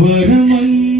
വരമല്ല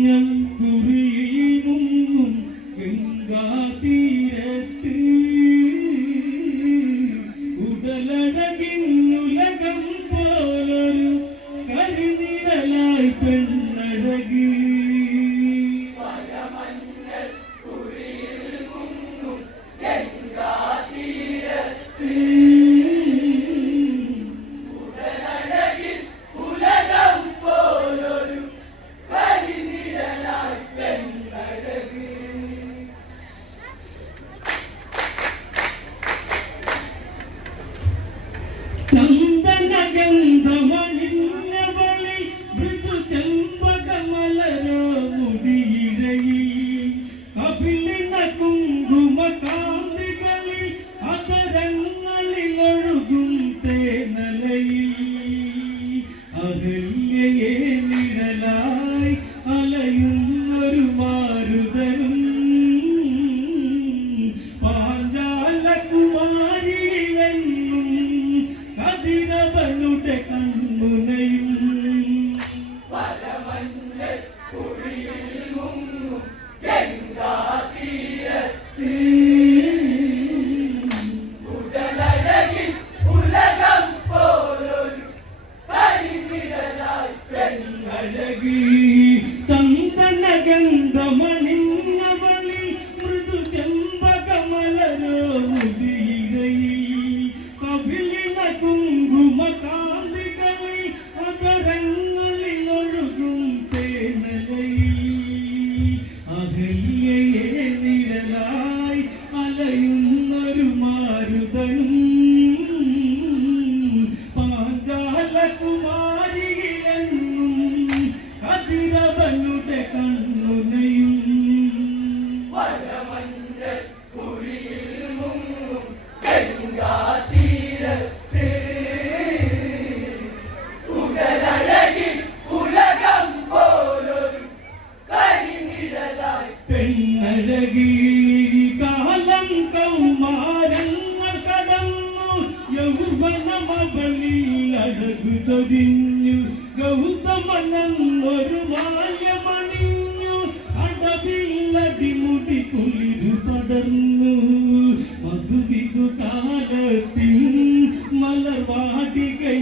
God. வாட்டிகை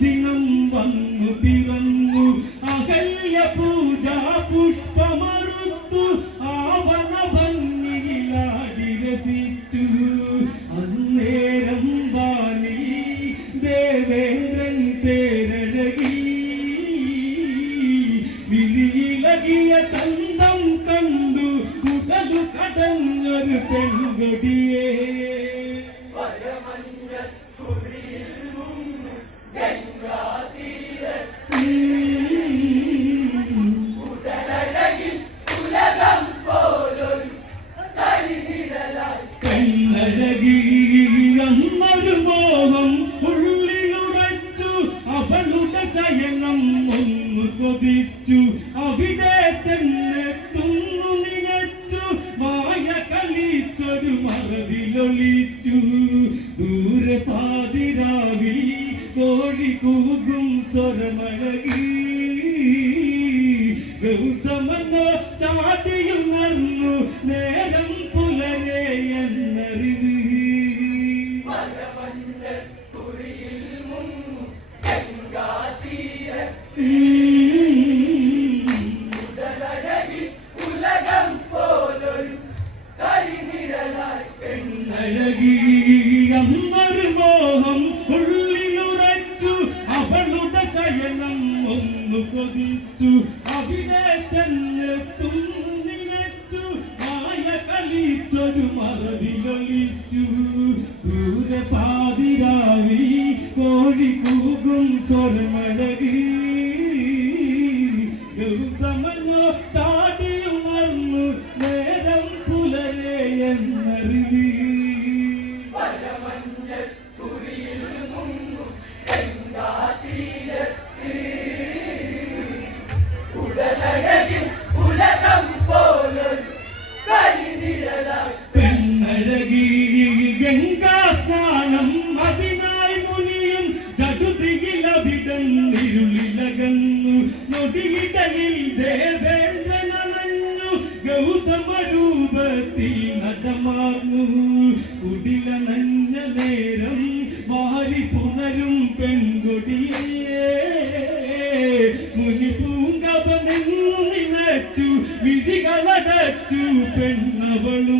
ദിനം വന്നു പിറന്നു. അകല്യ പൂ ഗൗതമനോ ചാടിയുണർന്നു നേരം അഴകിയിൽ ഗംഗാസ്നാനം അതിനായി മുനിയും ജടുതികിലഭിതന്നിരുളിലകന്നു നൊടിയിടയിൽ ദേവേന്ദ്രൻ അനഞ്ഞു ഗൗതമ രൂപത്തിൽ നടമാർന്നു കുടിലനഞ്ഞ നേരം മാറി പുണരും പെൺകൊടിയേ. മുനി പൂങ്കവനെന്നു നിലച്ചു വിഴികളടച്ചു പെണ്ണവളു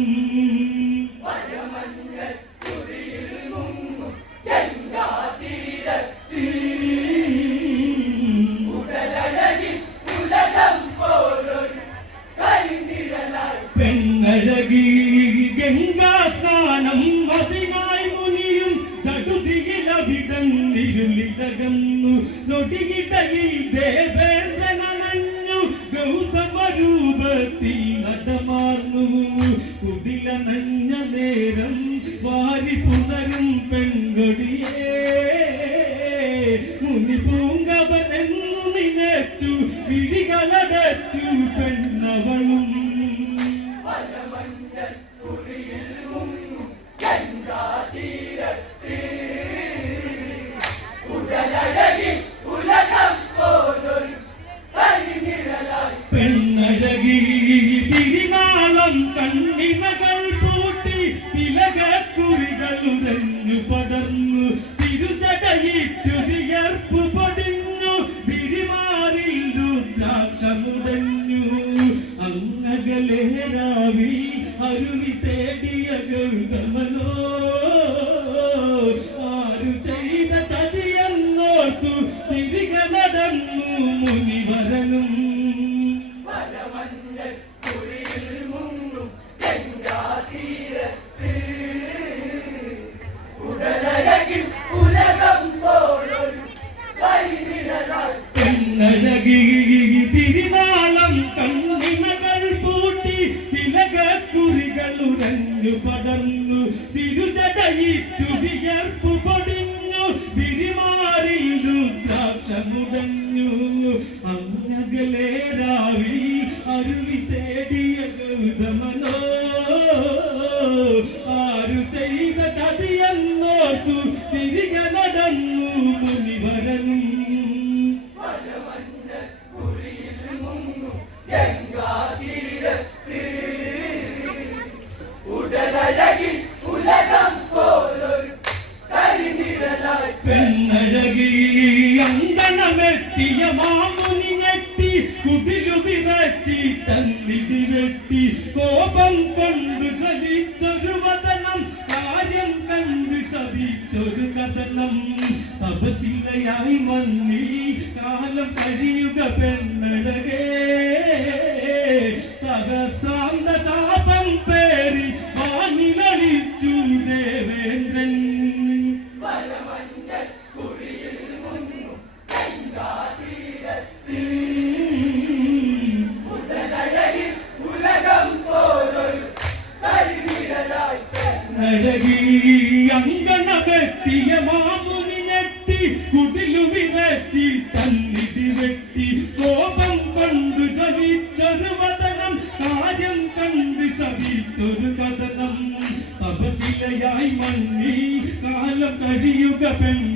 അഴകി തിരുനാളം കണ്ണിമകൾ പൂട്ടി തിലകക്കുറികൾ ഉരഞ്ഞു പടർന്നു തിരുചടയിൽ തീർത്തൊരു കഥനം. തപസിലയായി മണ്ണിൽ കാലം കഴിയുക പെണ്ണ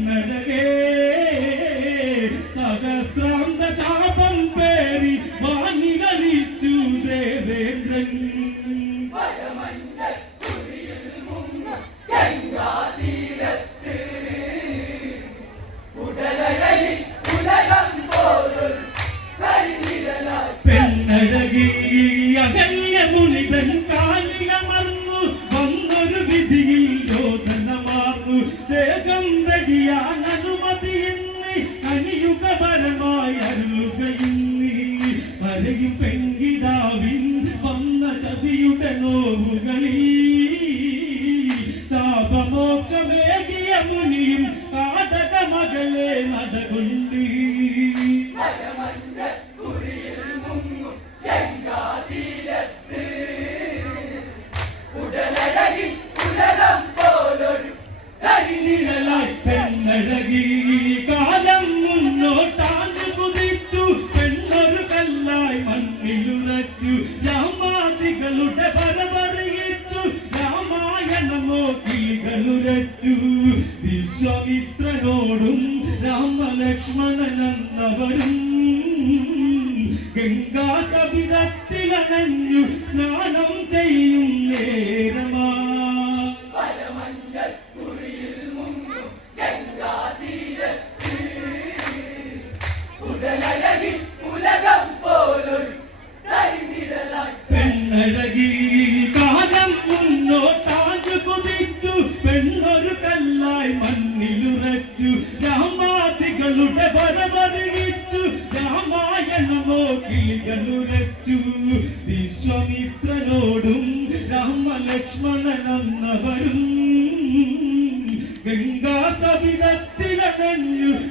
വീതിയിൽ യോധനമാർന്നു ദേഹം വെടിയാൻ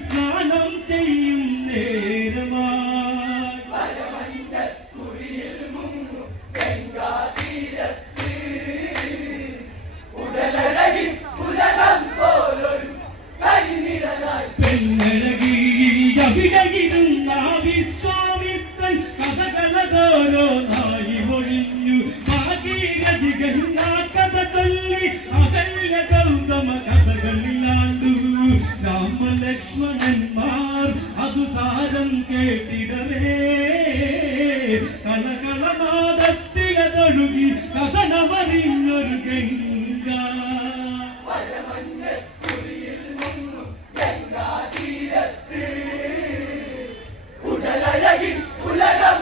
I know. ശബ്ദം കേട്ടിടലേ. കളകളനാദത്തിലതൊഴുകി കഥനമറിഞ്ഞൊരു ഗംഗ. ഉടലഴകിൻ ഉലകം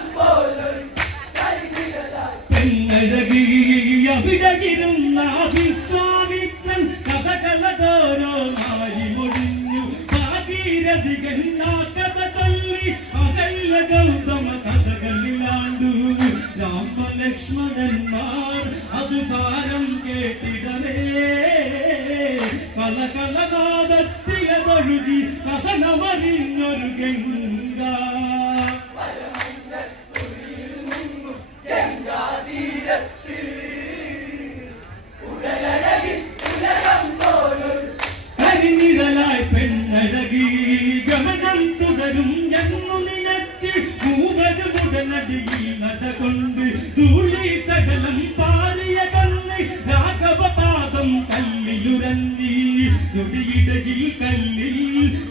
കാലകളനാദത്തിലതൊഴുകി കഥനമറിഞ്ഞൊരു ഗംഗ കരിനിഴലായി പെണ്ണഴകി ഗമനം തുടരും എന്നു നിലച്ച് മൂവരും ഉടനടിയിൽ നടകൊണ്ട് തൂളി സകലം നെഞ്ചിൽ കല്ലിൽ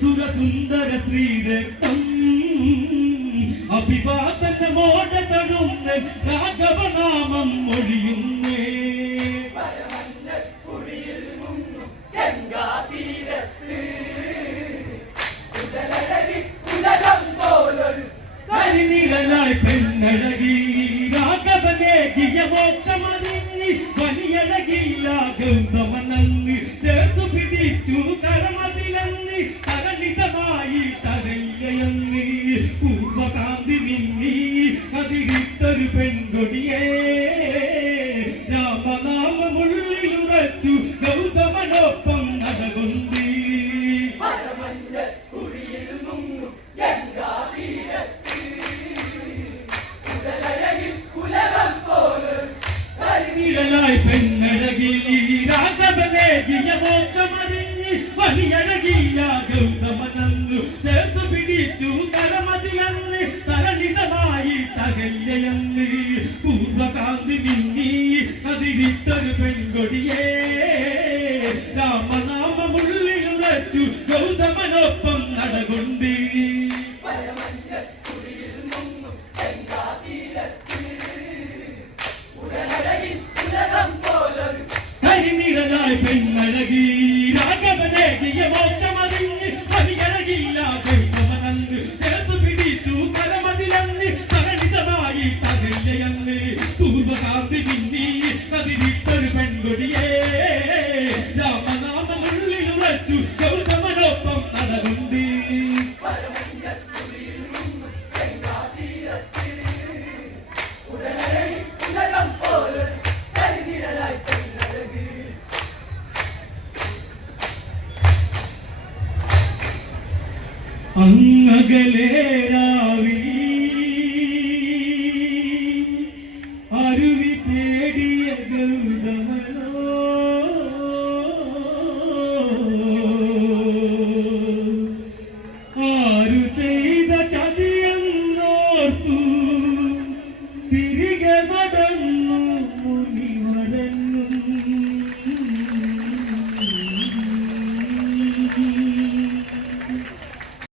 സുരസുന്ദര ശ്രീരക്തം. അഭിവാദനമോട തഴുന്ന രാഘവനാമം മൊഴിയുന്നേ കരിനിഴലായി പെണ്ണഴകി. രാഘവനേകിയ മോക്ഷമറിഞ്ഞി പനിയഴകില്ല ഗൗതമൻ ശ്രീരാഘവനെ ദിയമോക്ഷമറിഞ്ഞ് വലിയഴകില്ല ഗൗതമനന്നു ചേർത്ത് പിടിച്ചു കരമതിലെന്ന് തരണിതമായി തകല്യയെന്ന്. പൂർവകാന്തി മിന്നി അതിരിട്ടൊരു പെൺകൊടിയേ. രാമനാമമുള്ളിൽ ഉറച്ചു ഗൗതമനൊപ്പം രാഘവനേകിയ മോക്ഷമറിഞ്ഞ് അങ്ങകലേ രാവിൽ